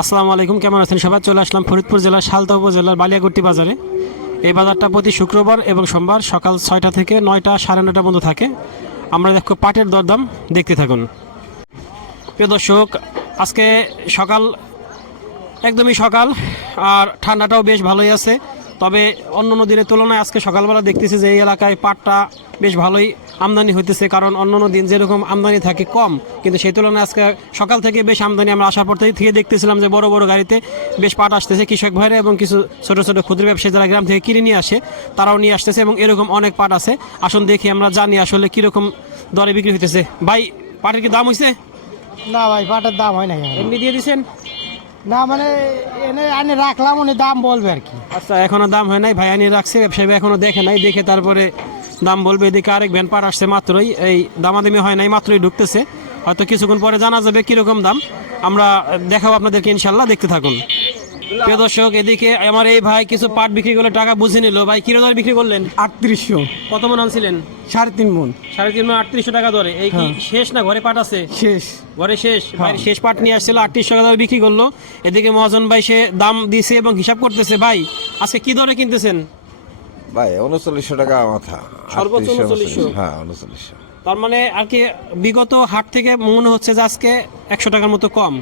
আসসালামু আলাইকুম, কেমন আছেন সবাই? চলে আসলাম ফরিদপুর জেলার সালতা উপজেলার বালিয়াগুট্টি বাজারে। এই বাজারটা প্রতি শুক্রবার এবং সোমবার সকাল ছয়টা থেকে নয়টা সাড়ে নয়টা পর্যন্ত থাকে। আমরা দেখো পাটের দরদাম, দেখতে থাকুন। প্রিয় দর্শক, আজকে সকাল, একদমই সকাল, আর ঠান্ডাটাও বেশ ভালোই আছে। তবে অন্য অন্য দিনের তুলনায় আজকে সকালবেলা দেখতেছি যে এই এলাকায় পাটটা বেশ ভালোই আমদানি হইতেছে কারণ অন্য অন্য দিন যেরকম আমদানি থাকে কম কিন্তু সেই তুলনায় আজকে সকাল থেকে বেশ আমদানি আমরা আসার পর থেকে দেখতেছিলাম যে বড় বড় গাড়িতে বেশ পাট আসতেছে। কৃষক ভাইরা এবং কিছু ছোট ছোট ক্ষুদ্র ব্যবসায়ী যারা গ্রাম থেকে কিনে নিয়ে আসে তারাও নিয়ে আসতেছে এবং এরকম অনেক পাট আছে। আসুন দেখি আমরা জানি আসলে কীরকম দরে বিক্রি হইতেছে। ভাই পাটের কি দাম হয়েছে না ভাই পাটের দাম হয় না এমনি দিয়ে দিছেন? না মানে এনে আনে রাখলাম উনি দাম বলবে আর কি। আচ্ছা এখনও দাম হয় নাই ভাই আনি রাখছে ব্যবসায়ী এখনও দেখে নাই দেখে তারপরে দাম বলবে এদিকে আরেক ভ্যান পার আসছে মাত্রই। এই দামাদামি হয় নাই মাত্রই ঢুকতেছে। হয়তো কিছুক্ষণ পরে জানা যাবে কীরকম দাম। আমরা দেখাবো আপনাদেরকে ইনশাল্লাহ দেখতে থাকুন। প্রিয় দর্শক এদিকে আমার এই ভাই কিছু পাট বিক্রি করলে টাকা বুঝে নিল। ভাই কিরো দরে বিক্রি করলেন? আটত্রিশশো। কত মন আনছিলেন? সাড়ে তিন মন। সাড়ে তিন মন আটত্রিশশো টাকা দরে। এই কি শেষ না ঘরে পাট আছে? শেষ। ঘরে শেষ? ভাই শেষ পাট নিয়ে আসছিল আটত্রিশ টাকা বিক্রি করল। এদিকে মহাজন ভাই সে দাম দিছে এবং হিসাব করতেছে ভাই আজকে কি দরে কিনতেছেন? ভাই উনচল্লিশশো টাকা মাথা। সর্বোচ্চ 38, 3900 হ্যাঁ উনচল্লিশশো। তার মানে আর কি বিগত হাট থেকে মনে হচ্ছে যে আজকে একশো টাকার মতো কম।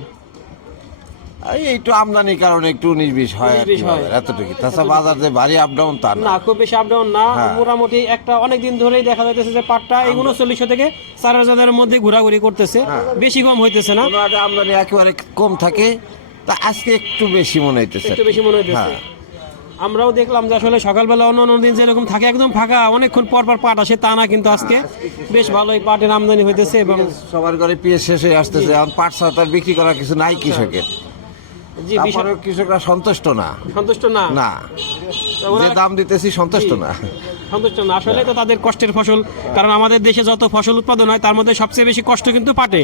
এই একটু আমদানির কারণে একটু উনিশ বিশ হয় আর কি 19-20 হয়। এতটুকু তাছাড়া বাজার যে ভারী আপ ডাউন তা না। খুব বেশি আপ ডাউন না। হ্যাঁ। মোটামুটি একটা অনেক দিন ধরেই দেখা যাইতেছে যে পাটটা এই উনচল্লিশশো থেকে চার হাজারের মধ্যে ঘোরাঘুরি করতেছে। বেশি কম হইতেছে না। আমদানি একেবারে কম থাকে। তা আজকে একটু বেশি মনে হইতেছে একটু বেশি মনে হইতেছে। আমরাও দেখলাম যে আসলে সকালবেলা অন্য অন্য দিন যেরকম থাকে একদম ফাঁকা অনেকক্ষণ পর পর পাট আসে তা না কিন্তু আজকে। বেশ ভালোই পাটের আমদানি হইতেছে এবং সবার ঘরে পিএস শেষ হয়ে আসতেছে এখন পাট ছাড়া তার বিক্রি করার কিছু নাই কৃষকের। বিষয় কৃষকরা সন্তুষ্ট না। সন্তুষ্ট না? না। যে দাম দিতেছি সন্তুষ্ট না। সন্তুষ্ট না। আসলে তো তাদের কষ্টের ফসল কারণ আমাদের দেশে যত ফসল উৎপাদন হয় তার মধ্যে সবচেয়ে বেশি কষ্ট কিন্তু পাটে।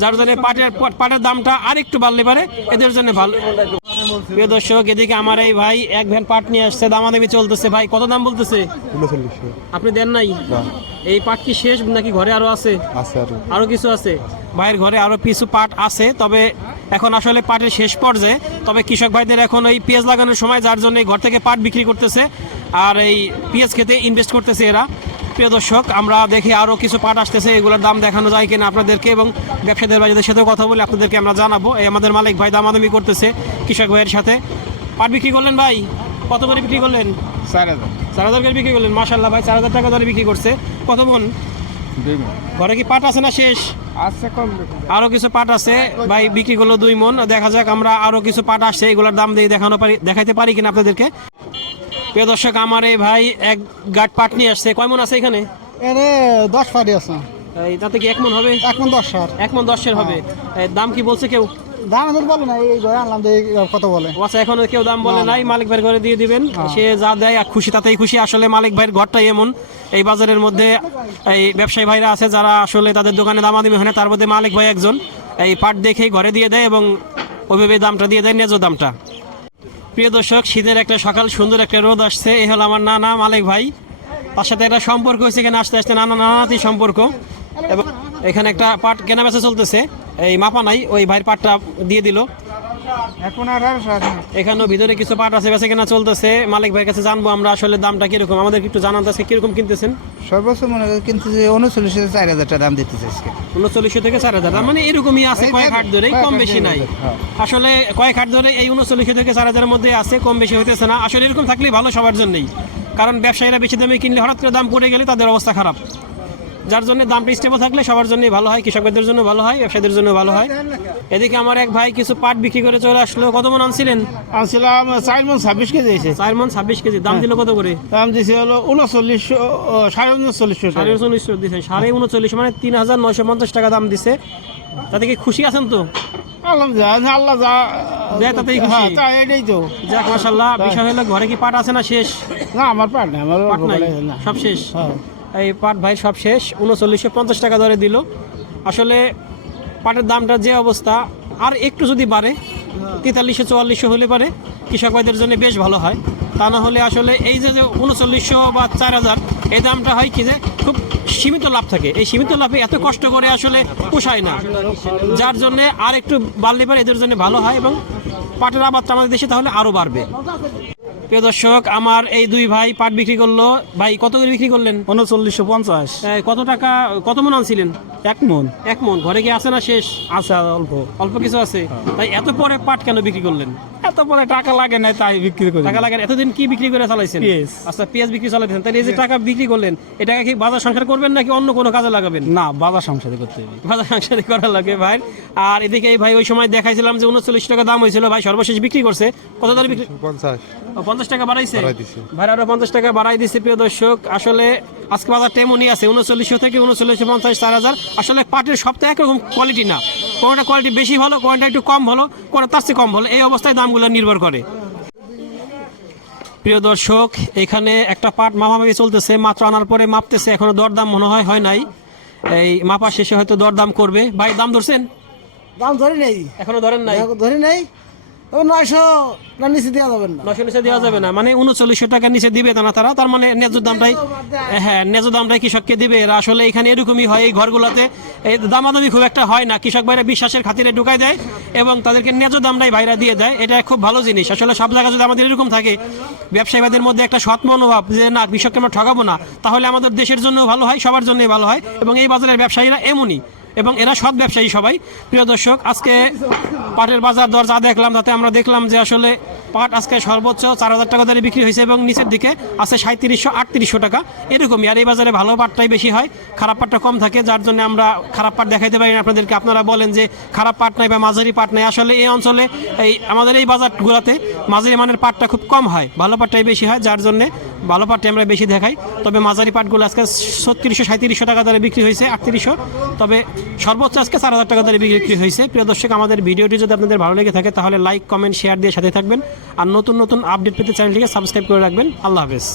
যার জন্য পাটের পাটের দামটা আরেকটু বাড়লে পারে এদের জন্য ভালো। প্রিয় দর্শক এদিকে আমার এই ভাই এক ভ্যান পাট নিয়ে আসছে দামাদামি চলতেছে। ভাই কত দাম বলতেছে? আপনি দেন নাই? এই পাট কি শেষ নাকি ঘরে আরও আছে? আরও। কিছু আছে? ভাইয়ের ঘরে আরও কিছু পাট আছে তবে এখন আসলে পাটের শেষ পর্যায়ে। তবে কৃষক ভাইদের এখন এই পেঁয়াজ লাগানোর সময় যার জন্য ঘর থেকে পাট বিক্রি করতেছে। আর এই পেঁয়াজ খেতে ইনভেস্ট করতেছে এরা। প্রিয় দর্শক আমরা দেখি আরও কিছু পাট আসতেছে এগুলোর দাম দেখানো যায় কিনা আপনাদেরকে এবং ব্যবসায়ীদের ভাইদের সাথেও কথা বলে আপনাদেরকে আমরা জানাব। এই আমাদের মালিক ভাই দামাদামি করতেছে কৃষক ভাইয়ের সাথে। পাট বিক্রি করলেন ভাই? কত করে বিক্রি করলেন? চার হাজার। চার হাজার করে বিক্রি করলেন মাসাল্লাহ ভাই চার হাজার টাকা ধরে বিক্রি করছে। কত মন? ঘরে কি পাট আছে না শেষ? কম আরও কিছু পাট আছে? ভাই বিক্রি করল দুই মন। দেখা যাক আমরা আরও কিছু পাট আসছে এগুলোর দাম দিয়ে দেখানো পারি দেখাইতে পারি কিনা আপনাদেরকে? প্রিয় দর্শক আমার এই ভাই এক গাট পাট নিয়ে আসছে। কয় মন আছে এখানে? এনে দশ পাটি আছে। এই তাতে কি এক মন হবে? এখন দশ সার এক মন দশের হবে। এই দাম কি বলছে কেউ? দাম এদের বলে না এই ঘরে আনলাম যে কত বলে? ও আচ্ছা এখনও কেউ দাম বলে নাই মালিক ভাইয়ের ঘরে দিয়ে দিবেন। সে যা দেয় আর খুশি তাতেই খুশি। আসলে মালিক ভাইয়ের ঘরটাই এমন। এই বাজারের মধ্যে এই ব্যবসায়ী ভাইরা আছে যারা আসলে তাদের দোকানে দামাদামি হয় না তার মধ্যে মালিক ভাই একজন। এই পাট দেখেই ঘরে দিয়ে দেয় এবং ওইভাবে দামটা দিয়ে দেয় ন্যায্য দামটা। প্রিয় দর্শক, শীতের একটা সকাল, সুন্দর একটা রোদ আসছে। এ হলো আমার নানা মালিক ভাই। তার সাথে একটা সম্পর্ক হয়েছে এখানে আসতে আসতে নানা নানাতি সম্পর্ক। এবং এখানে একটা পাট কেনা বেচা চলতেছে। এই মাপা নাই, ওই ভাইয়ের পাটটা দিয়ে দিল। এখন আর আর এখানেও ভিতরে কিছু পাট আছে বেচা কেনা চলতেছে। মালিক ভাইয়ের কাছে জানব আমরা আসলে দামটা কীরকম। আমাদের একটু জানান আছে কীরকম কিনতেছেন? সর্বোচ্চ মনে করি কিন্তু যে উনচল্লিশ চার হাজার টাকা দাম দিতেছে আজকে। উনচল্লিশশো থেকে চার হাজার মানে এরকমই আছে কয়েক হাট ধরে কম বেশি নাই। হ্যাঁ। আসলে কয়েক হাট ধরে এই উনচল্লিশশো থেকে চার হাজারের মধ্যে আছে কম বেশি হইতেছে না। আসলে এরকম থাকলেই ভালো সবার জন্যই। কারণ ব্যবসায়ীরা বেশি দামে কিনলে হঠাৎ করে দাম পড়ে গেলে তাদের অবস্থা খারাপ। যার জন্য দামটা স্টেবল থাকলে সবার জন্যই ভালো হয় কৃষকদের জন্য ভালো হয় ব্যবসায়ীদের জন্য ভালো হয়। এদিকে আমার এক ভাই কিছু পাট বিক্রি করে চলে আসলো। কত মন আনছিলেন? আনছিলাম চার মন ছাব্বিশ কেজি এসে চার মন ছাব্বিশ কেজি। দাম দিল কত করে? দাম দিছে হলো উনচল্লিশশো সাড়ে উনচল্লিশশো সাড়ে উনচল্লিশশো দিছে। সাড়ে উনচল্লিশ মানে তিন হাজার নয়শো পঞ্চাশ টাকা দাম দিছে। তাতে কি খুশি আছেন তো? আল্লাহ যা আল্লাহ যা দেয় তাতেই খুশি। হ্যাঁ তা এটাই তো। যাক বিষয় হলো ঘরে কি পাট আছে না শেষ? না আমার পাট না আমার পাট নাই। সব শেষ? হ্যাঁ। এই পাট ভাই সব শেষ, উনচল্লিশশো পঞ্চাশ টাকা ধরে দিল। আসলে পাটের দামটা যে অবস্থা, আর একটু যদি বাড়ে, তেতাল্লিশশো, চুয়াল্লিশশো হলে পারে, কৃষক ভাইদের জন্য বেশ ভালো হয়। তা না হলে আসলে এই যে উনচল্লিশশো বা চার হাজার, এই দামটা হয় কি যে, খুব সীমিত লাভ থাকে। এই সীমিত লাভে এত কষ্ট করে আসলে পোষায় না। যার জন্য আর একটু বাড়লে পারে, এদের জন্য ভালো হয় এবং পাটের আবাদটা আমাদের দেশে তাহলে আরও বাড়বে। প্রিয় দর্শক আমার এই দুই ভাই পাট বিক্রি করল। ভাই কত করে বিক্রি করলেন? উনচল্লিশশো পঞ্চাশ। কত টাকা কত মন আনছিলেন? এক মন। এক মন। ঘরে কি আছে না শেষ? আছে অল্প। অল্প কিছু আছে। ভাই এত পরে পাট কেন বিক্রি করলেন? এত পরে টাকা লাগে না তাই বিক্রি করি। টাকা লাগে এতদিন কি বিক্রি করে চালাইছেন? আচ্ছা পেঁয়াজ বিক্রি চালাইছেন তাহলে এই যে টাকা বিক্রি করলেন এই কি বাজার সংসার করবেন নাকি অন্য কোনো কাজে লাগাবেন? না বাজার সংসারে করতে হবে। বাজার সংসারে করা লাগে ভাই। আর এদিকে এই ভাই ওই সময় দেখাইছিলাম যে উনচল্লিশ টাকা দাম হয়েছিল। ভাই সর্বশেষ বিক্রি করছে। কত দরে বিক্রি? পঞ্চাশ। পঞ্চাশ টাকা বাড়াইছে? ভাই আরও পঞ্চাশ টাকা বাড়াই দিছে প্রিয় দর্শক। আসলে আজকে বাজার তেমনই আছে। উনচল্লিশশো থেকে উনচল্লিশশো পঞ্চাশ চার হাজার। আসলে পাটের সপ্তাহে একরকম কোয়ালিটি না। কোনোটা কোয়ালিটি বেশি ভালো কোনটা একটু কম ভালো কোনটা তার চেয়ে কম ভালো এই অবস্থায় দামগুলো নির্ভর করে। প্রিয় দর্শক এখানে একটা পাট মাপামাপি চলতেছে মাত্র আনার পরে মাপতেছে এখনও দরদাম মনে হয় হয় নাই। এই মাপা শেষে হয়তো দরদাম করবে। ভাই দাম ধরছেন? দাম ধরে নেই। এখনও ধরেন নাই? ধরে নেই। নয়শো না নিচে দেওয়া যাবেন না। নশো নিচে দেওয়া যাবে না। মানে উনচল্লিশশো টাকার নিচে দিবে না। তারা তার মানে ন্যায্য দামটাই হ্যাঁ ন্যায্য দামটাই কৃষককে দিবে। এরা আসলে এখানে এরকমই হয় এই ঘরগুলোতে। এই দামাদামি খুব একটা হয় না। কৃষক ভাইরা বিশ্বাসের খাতিরে ঢুকাই দেয় এবং তাদেরকে ন্যায্য দামটাই ভাইরা দিয়ে দেয়। এটা খুব ভালো জিনিস। আসলে সব জায়গায় যদি আমাদের এরকম থাকে ব্যবসায়ী ভাইদের মধ্যে একটা সৎ মনোভাব যে না কৃষককে আমরা ঠকাবো না। তাহলে আমাদের দেশের জন্য ভালো হয় সবার জন্যই ভালো হয় এবং এই বাজারের ব্যবসায়ীরা এমনই। এবং এরা সৎ ব্যবসায়ী সবাই। প্রিয় দর্শক, আজকে পাটের বাজার দর যা দেখলাম, তাতে আমরা দেখলাম যে আসলে পাট আজকে সর্বোচ্চ চার হাজার টাকা দরে বিক্রি হয়েছে এবং নিচের দিকে আছে সাঁত্রিশশো, আটত্রিশশো টাকা। এরকমই, আর এই বাজারে ভালো পাটটাই বেশি হয়, খারাপ পাটটা কম থাকে, যার জন্য আমরা খারাপ পাট দেখাইতে পারি আপনাদেরকে আপনারা বলেন যে খারাপ পাট নাই বা মাঝারি পাট নাই। আসলে এই অঞ্চলে, এই আমাদের এই বাজারগুলোতে মাঝারি মানের পাটটা খুব কম হয়, ভালো পাটটাই বেশি হয়, যার জন্য ভালো পাটটি আমরা বেশি দেখাই। তবে মাঝারি পাটগুলো আজকে ছত্রিশশো সাঁত্রিশশো টাকা দরে বিক্রি হয়েছে, আটত্রিশশো। তবে সর্বোচ্চ আজকে চার হাজার টাকা দরে বিক্রি হয়েছে। প্রিয় দর্শক, আমাদের ভিডিওটি যদি আপনাদের ভালো লেগে থাকে, তাহলে লাইক কমেন্ট শেয়ার দিয়ে সাথে থাকবেন। আর নতুন নতুন আপডেট পেতে চ্যানেলটিকে সাবস্ক্রাইব করে রাখবেন। আল্লাহ হাফেজ।